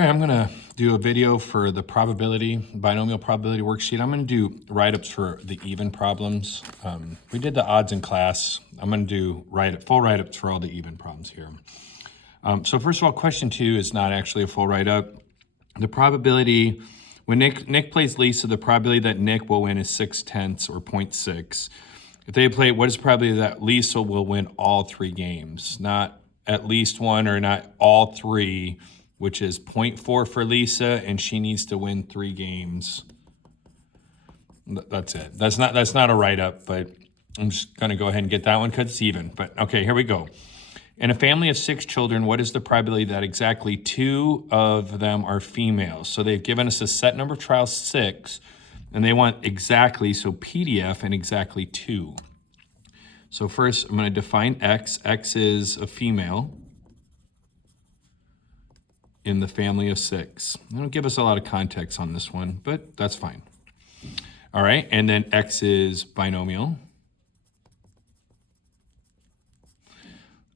All right, I'm gonna do a video for the binomial probability worksheet. I'm gonna do write-ups for the even problems. We did the odds in class. I'm gonna do full write-ups for all the even problems here. So first of all, question 2 is not actually a full write-up. The probability, when Nick plays Lisa, the probability that Nick will win is 6/10 or 0.6. If they play, what is the probability that Lisa will win all 3 games? Not at least one or not all 3, which is 0.4 for Lisa, and she needs to win 3 games. That's it. That's not a write-up, but I'm just gonna go ahead and get that one because it's even. But okay, here we go. In a family of 6 children, what is the probability that exactly 2 of them are females? So they've given us a set number of trials, 6, and they want exactly, so PDF and exactly 2. So first, I'm gonna define X. X is a female in the family of 6. They don't give us a lot of context on this one, but that's fine. All right, and then X is binomial.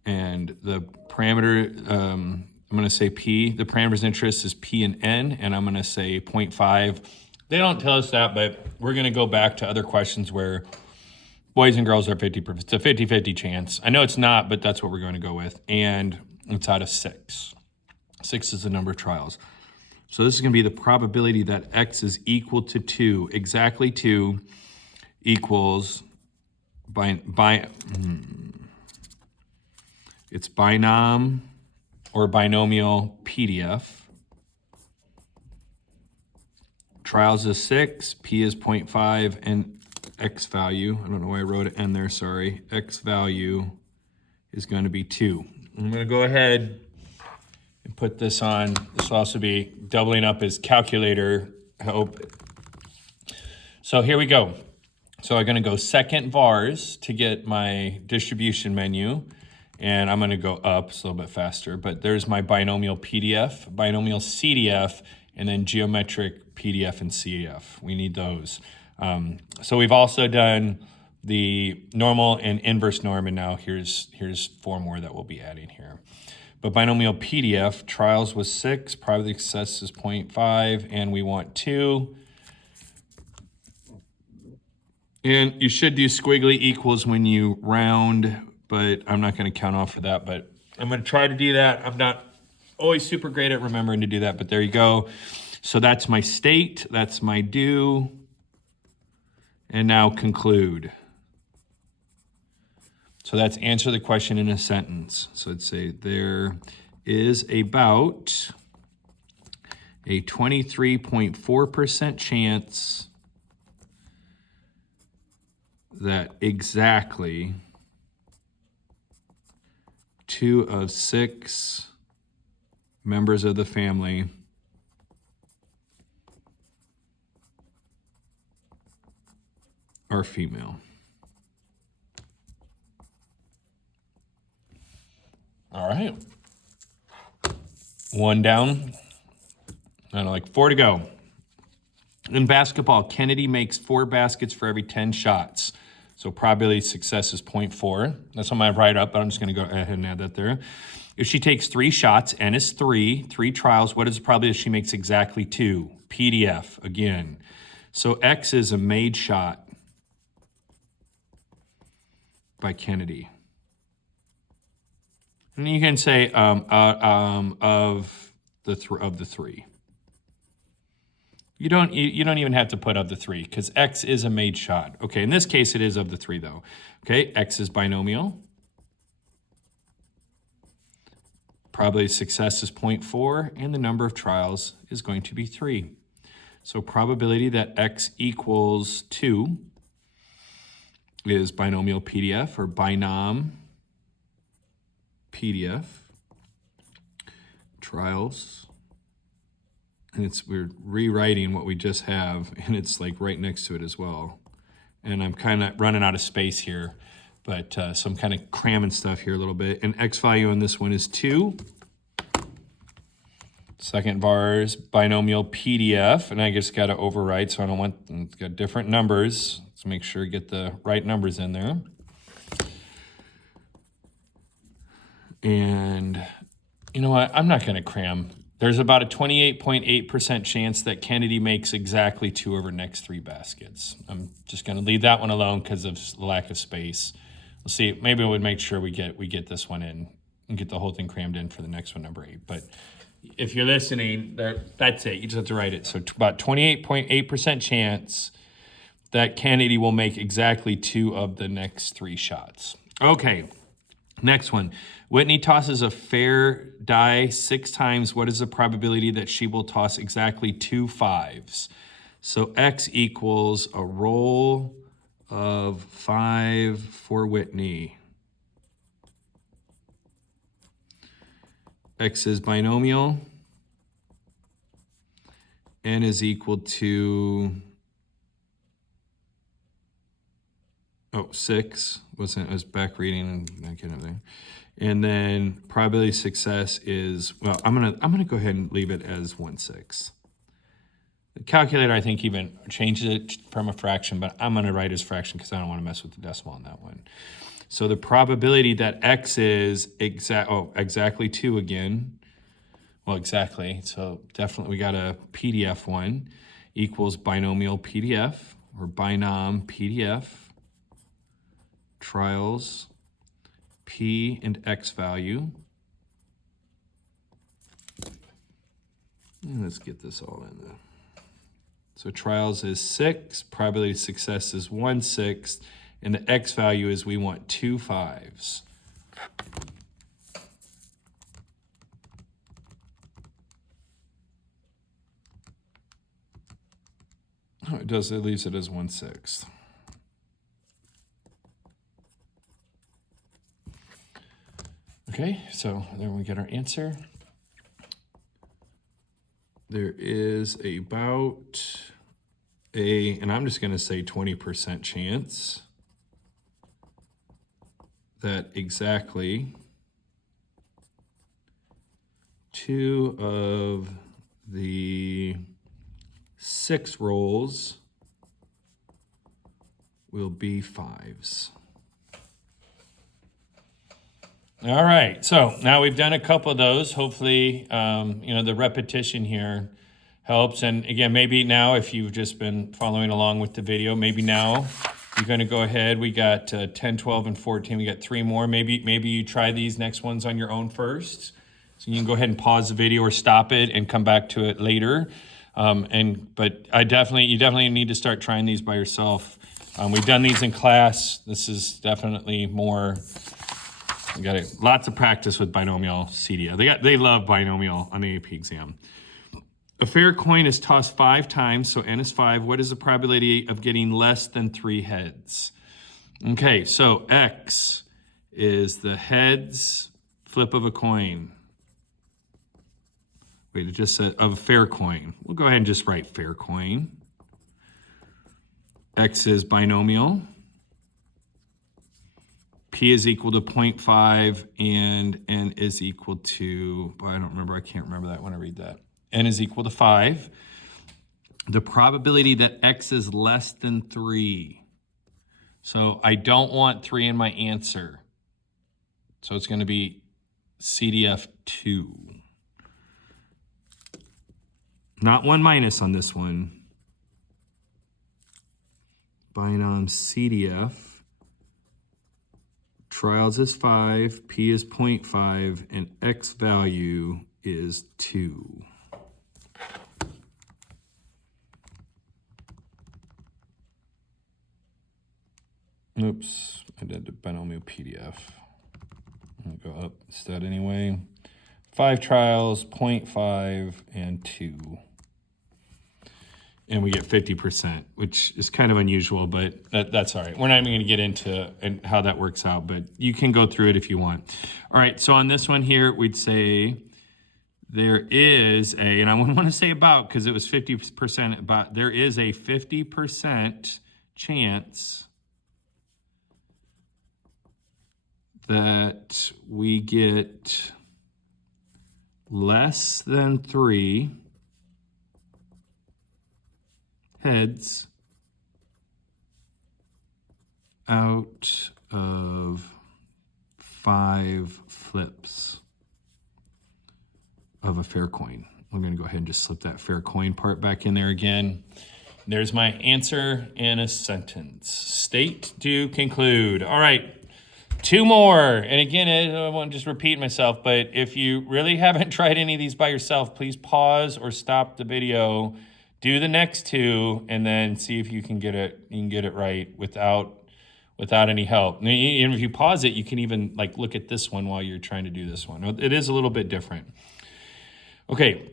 And the parameter, I'm gonna say P. The parameter's interest is P and N, and I'm gonna say 0.5. They don't tell us that, but we're gonna go back to other questions where boys and girls are 50%. It's a 50-50 chance. I know it's not, but that's what we're gonna go with. And it's out of 6. 6 is the number of trials. So this is gonna be the probability that X is equal to 2. Exactly 2 equals it's binom or binomial PDF. Trials is 6, P is 0.5, and X value, I don't know why I wrote an N there, sorry. X value is gonna be 2. I'm gonna go ahead and put this on. This will also be doubling up as calculator help. So here we go. So I'm gonna go second vars to get my distribution menu, and I'm gonna go up, it's a little bit faster, but there's my binomial PDF, binomial CDF, and then geometric PDF and CF. We need those. So we've also done the normal and inverse norm, and now here's 4 more that we'll be adding here. But binomial PDF, trials was 6, probability of success is 0.5, and we want 2. And you should do squiggly equals when you round, but I'm not gonna count off for that, but I'm gonna try to do that. I'm not always super great at remembering to do that, but there you go. So that's my state, that's my do, and now conclude. So that's answer the question in a sentence. So let's say there is about a 23.4% chance that exactly 2 of 6 members of the family are female. All right. 1 down. I don't know, like 4 to go. In basketball, Kennedy makes 4 baskets for every 10 shots. So probability of success is 0.4. That's on my write-up, but I'm just gonna go ahead and add that there. If she takes 3 shots, N is 3 trials, what is the probability she makes exactly 2? PDF, again. So X is a made shot by Kennedy. And you can say of the 3. You don't even have to put of the 3 because X is a made shot. Okay, in this case it is of the 3 though. Okay, X is binomial. Probability of success is 0.4, and the number of trials is going to be 3. So probability that X equals 2 is binomial PDF or binom PDF, trials, and we're rewriting what we just have, and it's like right next to it as well. And I'm kind of running out of space here, but so I'm kind of cramming stuff here a little bit. And X value on this one is 2. Second vars, binomial PDF, and I just got to overwrite, so I don't want, it's got different numbers. Let's make sure get the right numbers in there. And you know what? I'm not going to cram there's about a 28.8% chance that Kennedy makes exactly 2 of her next 3 baskets. I'm just going to leave that one alone because of lack of space. We'll see. Maybe we'll make sure we get this one in and get the whole thing crammed in for the next one, number 8. But if you're listening, that's it. You just have to write it. So about 28.8% chance that Kennedy will make exactly 2 of the next 3 shots. Okay, next one. Whitney tosses a fair die 6 times. What is the probability that she will toss exactly 2 5s? So X equals a roll of 5 for Whitney. X is binomial. N is equal to 6. I was back reading and that kind of thing. And then probability of success is, well, I'm gonna go ahead and leave it as 1/6. The calculator, I think, even changes it from a fraction, but I'm gonna write as fraction because I don't want to mess with the decimal on that one. So the probability that X is exactly 2 again. Well, exactly. So definitely we got a PDF one equals binomial PDF or binom PDF. Trials, P and X value. And let's get this all in there. So trials is 6, probability of success is 1/6, and the X value is we want 2 5s. Oh, it leaves it as 1/6. Okay, so then we get our answer. There is about and I'm just going to say 20% chance that exactly 2 of the 6 rolls will be 5s. All right, so now we've done a couple of those. Hopefully, the repetition here helps. And again, maybe now if you've just been following along with the video, maybe now you're going to go ahead. We got 10, 12, and 14. We got 3 more. Maybe you try these next ones on your own first. So you can go ahead and pause the video or stop it and come back to it later. But you definitely need to start trying these by yourself. We've done these in class. This is definitely more. We got lots of practice with binomial CDF. They love binomial on the AP exam. A fair coin is tossed 5 times, so N is 5. What is the probability of getting less than 3 heads? Okay, so X is the heads flip of a coin. Wait, it just said of a fair coin. We'll go ahead and just write fair coin. X is binomial. P is equal to 0.5 and N is equal to, I can't remember that when I read that. N is equal to 5. The probability that X is less than 3. So I don't want 3 in my answer. So it's going to be CDF 2. Not 1 minus on this one. Binom CDF. Trials is 5, P is 0.5, and X value is 2. Oops, I did the binomial PDF. I'll go up instead anyway. 5 trials, 0.5, and 2. And we get 50%, which is kind of unusual, but that's all right. We're not even going to get into how that works out, but you can go through it if you want. All right, so on this one here, we'd say there is and I wouldn't want to say about because it was 50%, but there is a 50% chance that we get less than 3 heads out of 5 flips of a fair coin. I'm going to go ahead and just slip that fair coin part back in there again. There's my answer in a sentence. State to conclude. All right, 2 more. And again, I won't just repeat myself, but if you really haven't tried any of these by yourself, please pause or stop the video, do the next 2, and then see if you can get it. You can get it right without any help. And if you pause it, you can even like look at this one while you're trying to do this one. It is a little bit different. Okay.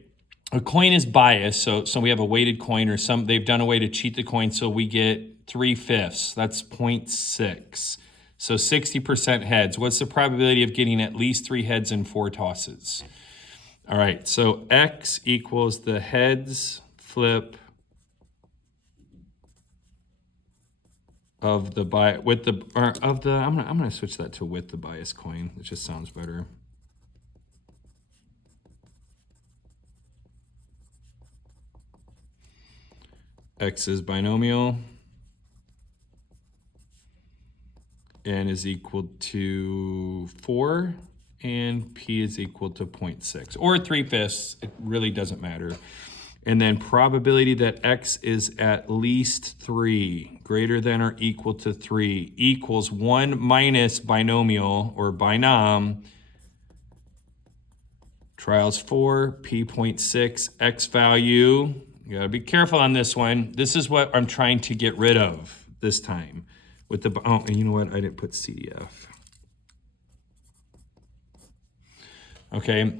A coin is biased, so we have a weighted coin, or they've done a way to cheat the coin, so we get 3/5. That's 0.6. So 60% heads. What's the probability of getting at least 3 heads and 4 tosses? All right, so X equals the heads flip of the I'm gonna switch that to with the bias coin. It just sounds better. X is binomial, N is equal to 4, and P is equal to 0.6, or 3/5. It really doesn't matter. And then probability that X is at least 3, greater than or equal to 3, equals 1 minus binomial, or binom, trials 4, P 0.6, X value. You gotta be careful on this one. This is what I'm trying to get rid of this time. With the, oh, and you know what? I didn't put CDF. Okay,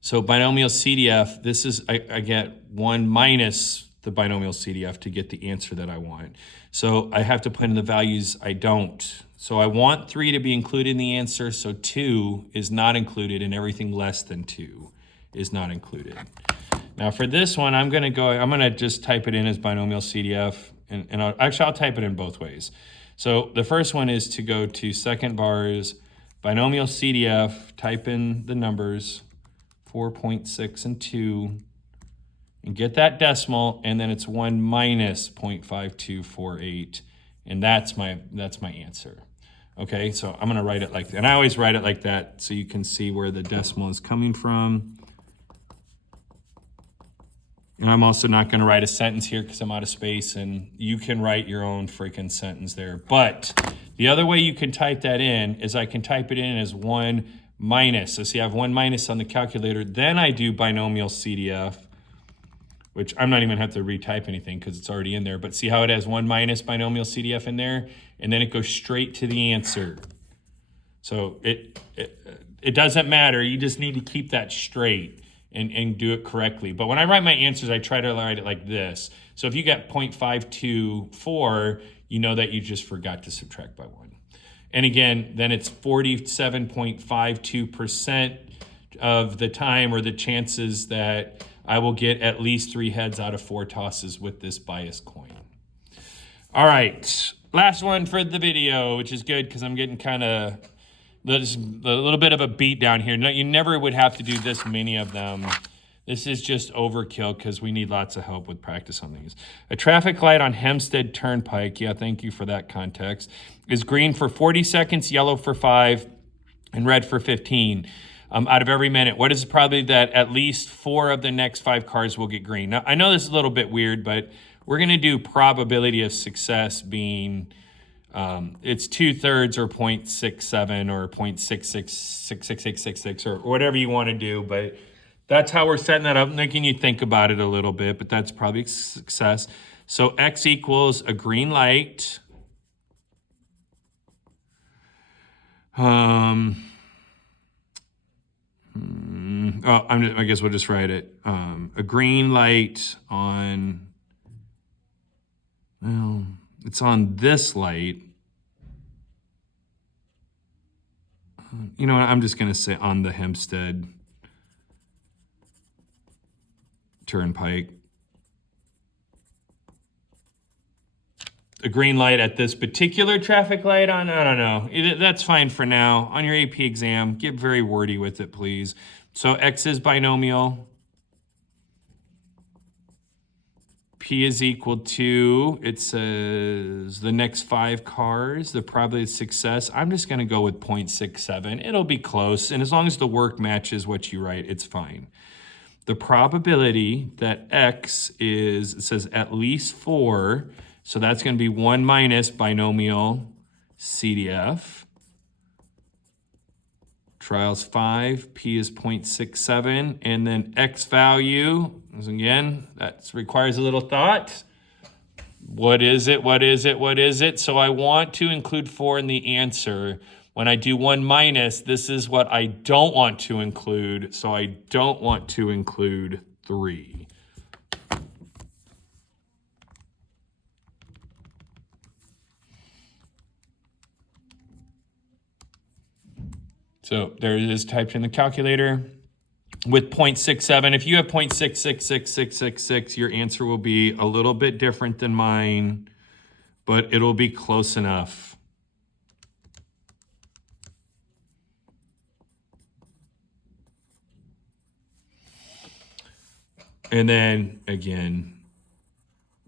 so binomial CDF, this is, I get 1 minus the binomial CDF to get the answer that I want. So I have to put in the values I don't. So I want 3 to be included in the answer, so 2 is not included, and everything less than 2 is not included. Now for this one, I'm gonna just type it in as binomial CDF, and I'll type it in both ways. So the first one is to go to second bars, binomial CDF, type in the numbers, 4.6 and 2, and get that decimal, and then it's 1 minus 0.5248, and that's my answer. Okay, so I'm gonna write it like that, and I always write it like that so you can see where the decimal is coming from. And I'm also not going to write a sentence here because I'm out of space, and you can write your own freaking sentence there. But the other way you can type that in is I can type it in as 1 minus. So see, I have 1 minus on the calculator. Then I do binomial CDF, which I'm not even going to have to retype anything because it's already in there. But see how it has 1 minus binomial CDF in there? And then it goes straight to the answer. So it doesn't matter. You just need to keep that straight and do it correctly. But when I write my answers, I try to write it like this. So if you got 0.524, you know that you just forgot to subtract by 1. And again, then it's 47.52% of the time, or the chances that I will get at least 3 heads out of 4 tosses with this bias coin. All right, last one for the video, which is good because I'm getting kind of there's a little bit of a beat down here. No, you never would have to do this many of them. This is just overkill because we need lots of help with practice on these. A traffic light on Hempstead Turnpike, yeah, thank you for that context, is green for 40 seconds, yellow for 5, and red for 15. Out of every minute, what is the probability that at least 4 of the next 5 cars will get green? Now, I know this is a little bit weird, but we're going to do probability of success being it's 2/3 or 0.67 or 0.666666 or whatever you want to do, but that's how we're setting that up, making you think about it a little bit, but that's probably success. So X equals a green light. I guess we'll just write it. A green light on, well, it's on this light. You know what, I'm just going to say on the Hempstead Turnpike. A green light at this particular traffic light on, I don't know. That's fine for now. On your AP exam, get very wordy with it, please. So X is binomial. P is equal to, it says the next 5 cars, the probability of success. I'm just going to go with 0.67. It'll be close. And as long as the work matches what you write, it's fine. The probability that X is, it says at least 4. So that's going to be 1 minus binomial CDF. Trials 5, P is 0.67, and then X value, as again, that requires a little thought. What is it, what is it, what is it? So I want to include 4 in the answer. When I do 1 minus, this is what I don't want to include, so I don't want to include 3. So there it is typed in the calculator with 0.67. If you have 0.666666, your answer will be a little bit different than mine, but it'll be close enough. And then again,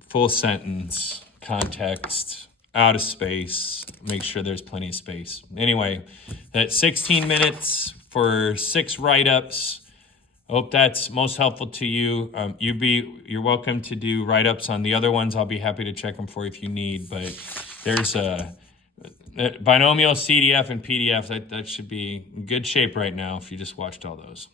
full sentence, context, out of space, make sure there's plenty of space. Anyway, that's 16 minutes for 6 write-ups. I hope that's most helpful to you. You're welcome to do write-ups on the other ones. I'll be happy to check them for you if you need, but there's a binomial CDF and PDF. That should be in good shape right now if you just watched all those.